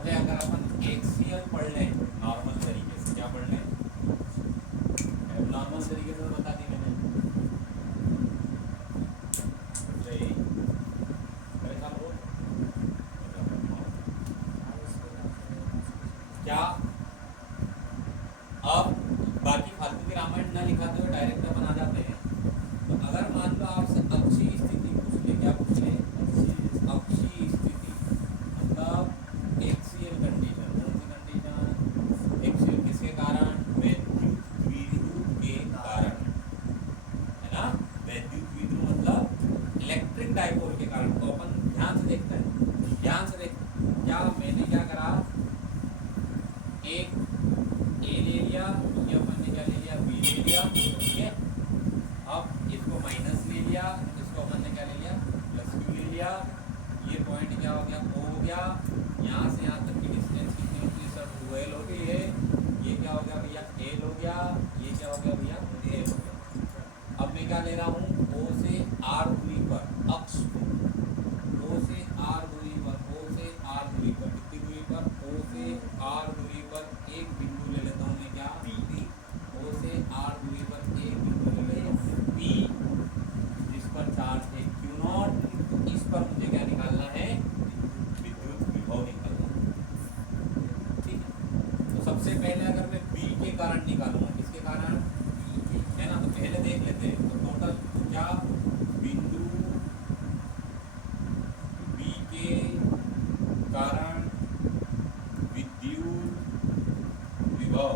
अरे अगर अपन एक्सियल पढ़ लें नॉर्मल तरीके से, क्या पढ़ लें, नॉर्मल तरीके से तो बता दी मैंने। अरे परेशान हो क्या? अब बाकी फालतू की रामायण ना लिखाते हुए डायरेक्ट अपन आ जाते हैं। तो अगर मान लो आपसे अच्छी स्थिति पूछ ले, क्या पूछ ले, अच्छी स्थिति मतलब एक्सियल कंडीशन, कौन सी कंडीशन, एक्सियल किसके कारण, वैद्युत द्विध्रुव के कारण, है ना। वैद्युत द्विध्रुव मतलब इलेक्ट्रिक डाइपोल के कारण। तो अपन ध्यान से देखते हैं, ध्यान से देख, क्या मैंने क्या करा, एक ए ले लिया, ये अपन ने क्या ले लिया, बी ले लिया, ठीक है। अब इसको माइनस ले लिया, इसको अपन ने क्या ले लिया, प्लस क्यू ले लिया। ये पॉइंट क्या हो गया, ओ हो गया। यहाँ से यहाँ तक की डिस्टेंस कितनी होती है सर, 2l होती है। ये क्या हो गया भैया, l हो गया। ये क्या हो गया भैया, l हो गया। अब मैं क्या ले रहा हूँ, ओ से r दूरी पर, अक्ष ओ से r दूरी पर, ओ से r दूरी पर, कितनी दूरी पर, ओ से r दूरी पर एक बिंदु ले लेता हूँ मैं, क्या, P। ओ से r दूरी पर एक बिंदु ले लेता हूँ P, जिस पर चार्ज है Q0। तो इस पर मुझे क्या निकालना है, विद्युत विभव निकालना है, ठीक है। तो सबसे पहले अगर मैं B के कारण निकालूंगा, किसके कारण, है ना, तो पहले देख लेते हैं। तो टोटल क्या, बिंदु B के कारण विद्युत विभव,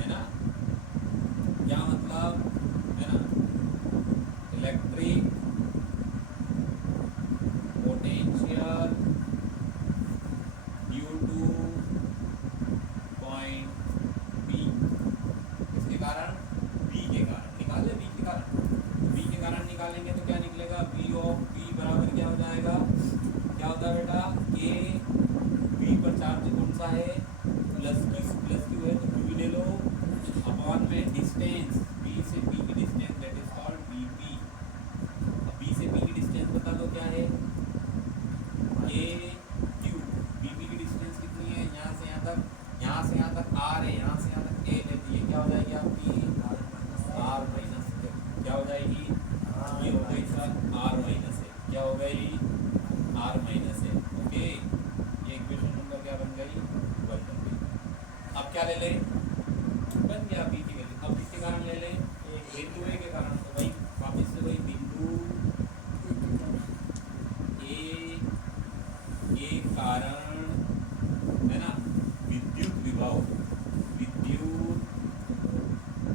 है ना, क्या मतलब, है ना, electric potential due to point B, किसके कारण, बी के कारण निकाल ले, बी के कारण। बी के कारण निकालेंगे तो क्या निकलेगा, बी ऑफ बी बराबर क्या हो जाएगा, क्या होता है बेटा, ए बी पर चार्ज कौन सा है, प्लस क्यू है, तो क्यू ले लो, अपॉन में डिस्टेंस बी से पी की distance, that is called B P. अब बी से पी की डिस्टेंस बता दो क्या है, ए क्यू। बी पी की डिस्टेंस कितनी है, यहाँ से यहाँ तक, यहाँ से यहाँ तक आर है, यहाँ से यहाँ तक ए है, तो ये क्या हो जाएगी आपकी, आर माइनस, क्या हो जाएगी, ये हो गई सर आर माइनस है, क्या हो गई, आर माइनस है, ओके। ये इक्वेशन नंबर क्या बन गई, 1 बन गई। अब क्या ले लें, बन गया बी की वैल्यू। अब किसके कारण ले लें, बिंदु ए के कारण। तो वही वापस से वही बिंदु ए के कारण, है ना, विद्युत विभव, विद्युत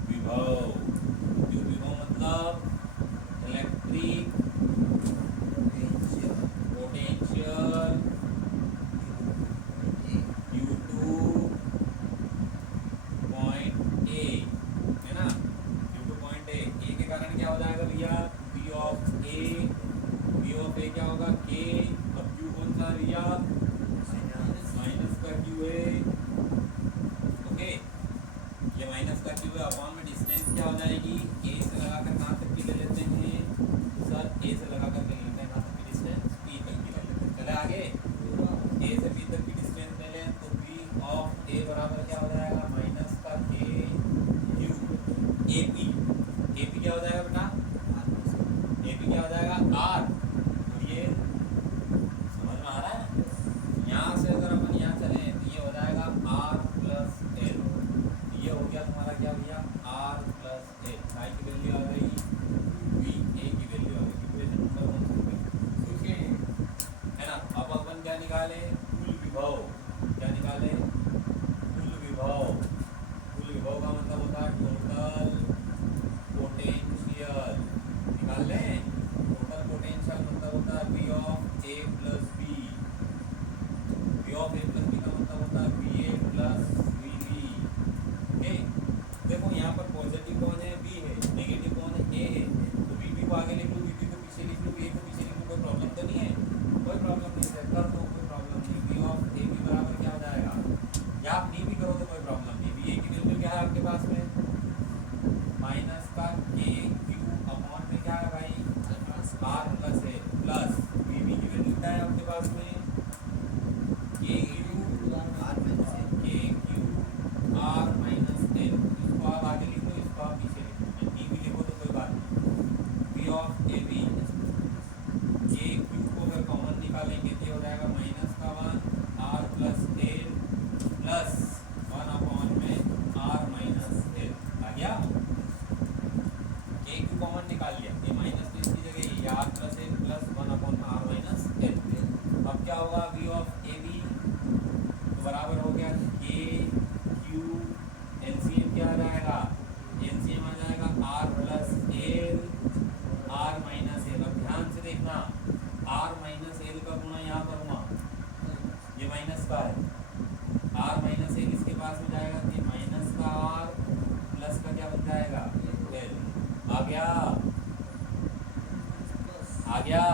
विभव, विद्युत विभव मतलब electric potential due to point A, है ना, due to point A. A के कारण क्या हो जाएगा भैया, B of A, B of A क्या होगा, के। अब क्यू कौन सा भैया, माइनस का क्यू है, ओके। ये माइनस का क्यू है, अपॉन में डिस्टेंस क्या हो जाएगी, ए से लगाकर कहाँ तक की ले लेते हैं सर, ए से लगाकर ले लेते हैं कहाँ तक की डिस्टेंस, पी तक की ले लेते हैं। चले आगे, ए से बी तक की डिस्टेंस ले लें तो बी ऑफ ए बराबर क्या हो जाएगा, माइनस का के Q, A P. A P क्या हो जाएगा बेटा, ए पी क्या हो जाएगा, आर। तो ये समझ में आ रहा है, यहाँ से अगर अपन यहाँ चले तो ये हो जाएगा आर प्लस एल। ये हो गया तुम्हारा क्या भैया, आर प्लस एल। आई की वैल्यू आ गई, वी ए की वैल्यू आ गई, इक्वेशन नंबर 1 हो गई, ओके, है ना। अब अपन क्या निकाले, कुल विभव, क्या निकाले, कुल विभव। कुल विभव का मतलब होता है टोटल पोटेंशियल, निकाल लें। टोटल पोटेंशियल मतलब होता है V of A plus B, V of A plus B का मतलब होता है V A plus V B, okay. देखो यहाँ पर पॉजिटिव कौन है, बी है, नेगेटिव कौन है, ए है। तो वी बी को आगे लिख लो, वी बी को पीछे लिख लो, ए को पीछे लिख लो, कोई प्रॉब्लम तो नहीं है, कोई प्रॉब्लम नहीं है, कर दो कोई प्रॉब्लम नहीं। वी ऑफ ए बी बराबर क्या हो जाएगा, या आप नहीं भी करो तो कोई प्रॉब्लम नहीं। वी ए की वैल्यू क्या है आपके पास में, माइनस का के क्यू अपॉन में क्या है भाई, आर प्लस है, प्लस वी बी की वैल्यू क्या है आपके पास में, ए क्यू कॉमन निकाल लिया, ये माइनस तो इसकी जगह ये R plus L plus 1/r minus L. अब क्या होगा वी ऑफ ए बी तो बराबर हो गया के क्यू, एलसीएम क्या आ जाएगा, एलसीएम आ जाएगा R plus L R minus L. अब ध्यान से देखना, आर माइनस एल का गुणा यहाँ करूँगा, ये माइनस का है, आर माइनस एल इसके पास में जाएगा तो माइनस का आर प्लस का क्या बन जाएगा एल। आ गया, आ गया,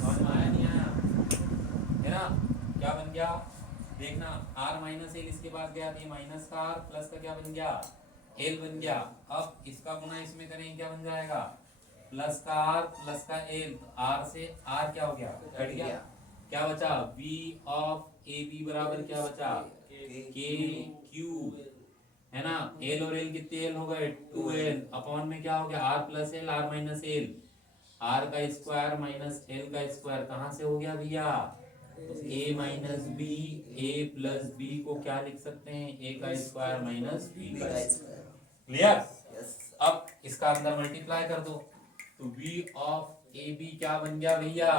समझ में आया नहीं आया, है ना, क्या बन गया देखना, आर माइनस एल इसके पास गया तो माइनस का आर प्लस का क्या बन गया एल बन गया। अब इसका गुना इसमें करेंगे क्या बन जाएगा प्लस का आर प्लस का एल, आर से आर क्या हो गया कट गया, क्या बचा v ऑफ ए बी बराबर क्या बचा के क्यू, है ना, एल और एल कितने एल हो गए 2l अपॉन में क्या हो गया R plus L R minus L, R का स्क्वायर माइनस एल का स्क्वायर कहाँ से हो गया भैया a minus B, A plus B को क्या लिख सकते हैं a का स्क्वायर माइनस बी का स्क्वायर। क्लियर, अब इसका अंदर मल्टीप्लाई कर दो तो v ऑफ ए बी क्या बन गया भैया,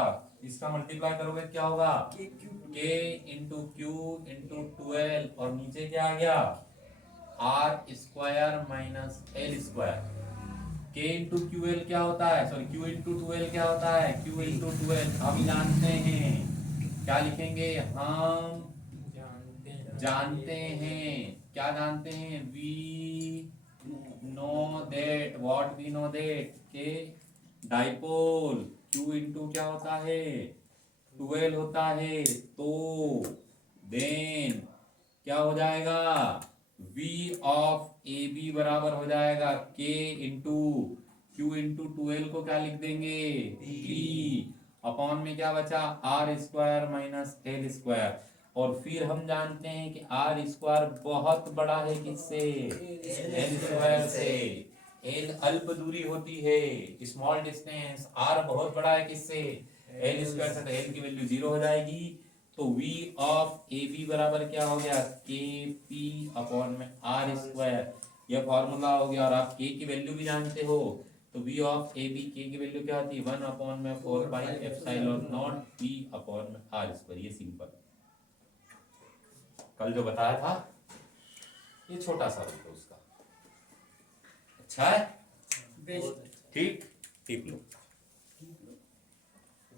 इसका मल्टीप्लाई करोगे क्या होगा k इंटू क्यू इंटू 12 और नीचे क्या आ गया R square minus L square. k into Q L क्या होता है, सॉरी q इंटू 12 क्या होता है, q इंटू 12 हम जानते हैं, क्या लिखेंगे हम जानते हैं, क्या जानते हैं we know that, what we know that के डाइपोल q इंटू क्या होता है 12 होता है, तो देन क्या हो जाएगा v ऑफ ए बी बराबर हो जाएगा k इंटू क्यू इंटू 12 को क्या लिख देंगे v अपॉन में क्या बचा R square minus L square. और फिर हम जानते हैं कि आर स्क्वायर बहुत बड़ा है किससे एल स्क्वायर से, एल अल्प दूरी होती है स्मॉल डिस्टेंस, आर बहुत बड़ा है किससे एल स्क्वायर से, तो एल की वैल्यू 0 हो जाएगी। तो v ऑफ ए बी बराबर क्या हो गया के पी अपॉन में आर स्क्वायर, यह फॉर्मूला हो गया। और आप k की वैल्यू भी जानते हो तो v ऑफ ए बी के की वैल्यू क्या होती है 1 अपॉन में 4 pi epsilon not p upon में आर स्क्वायर। ये सिंपल कल जो बताया था ये छोटा सा रूप है उसका, अच्छा है, ठीक ठीक लो।